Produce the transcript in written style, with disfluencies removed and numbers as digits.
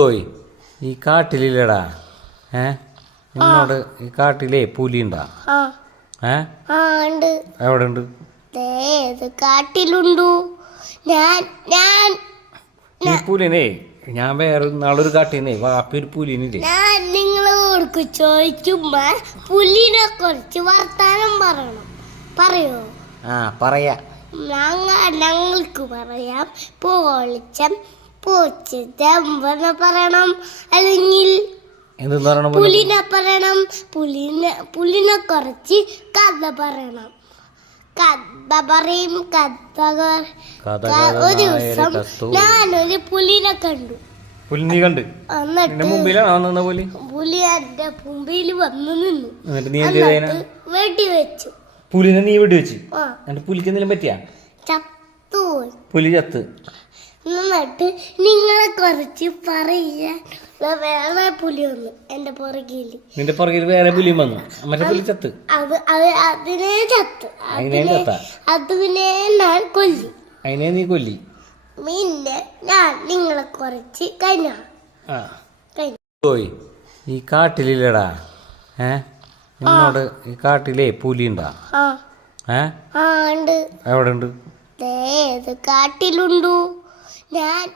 പോയി ഈ കാട്ടിലില്ലടാ. നിന്നോട് ഈ കാട്ടിലേ പുലിയുണ്ടാ? എവിടെ ഉണ്ട്? കാട്ടിലുണ്ടു. ഈ പുലിനെ ഞാൻ വേറെ നാളൊരു കാട്ടിന്നേ വാപ്പിയൊരു പുലിനില്ലേ, ഞാൻ നിങ്ങളോട് ചോദിക്കുമ്പോ പുലിനെ കുറിച്ച് വർത്താനം പറയോ? പറയാ. ഞങ്ങൾക്ക് പറയാം. പോളിച്ചം പൂച്ചെന്ന് പറയണം, അല്ലെങ്കിൽ പുലിനെ പറയണം. പുലിനെ കുറിച്ച് കഥ പറയണം. കഥ പറയും. ഒരു ദിവസം ഞാനൊരു പുലിനെ കണ്ടു. പുലി കണ്ട്? പുലി എന്റെ മുമ്പിൽ വന്നു നിന്നു. വെടി വെച്ചു. പുലിനെ നീ വെടി വെച്ച്? പുലിക്ക് എന്തെങ്കിലും പറ്റിയാ? ചത്തുപോയി. പുലി ചത്ത്. എന്നിട്ട് നിങ്ങളെ കുറിച്ച് പറയാൻ വേറെ പുലി വന്നു എന്റെ പുറകില്. നിന്റെ പുറകിൽ വേറെ പുലിയും വന്നു, മറ്റേ പുലി ചത്ത്. അതിനെ ചത്ത്. അതിനെ ഞാൻ കൊല്ലി. അതിനെ നീ കൊല്ലി. പിന്നെ ഞാൻ നിങ്ങളെ കുറിച്ച് പോയി ഈ കാട്ടിലില്ലടാ. നിന്നോട് ഈ കാട്ടിലേ പുലിയുണ്ടാ? ഉണ്ട്. എവിടെ ഉണ്ട്? കാട്ടിലുണ്ടു. ഞാൻ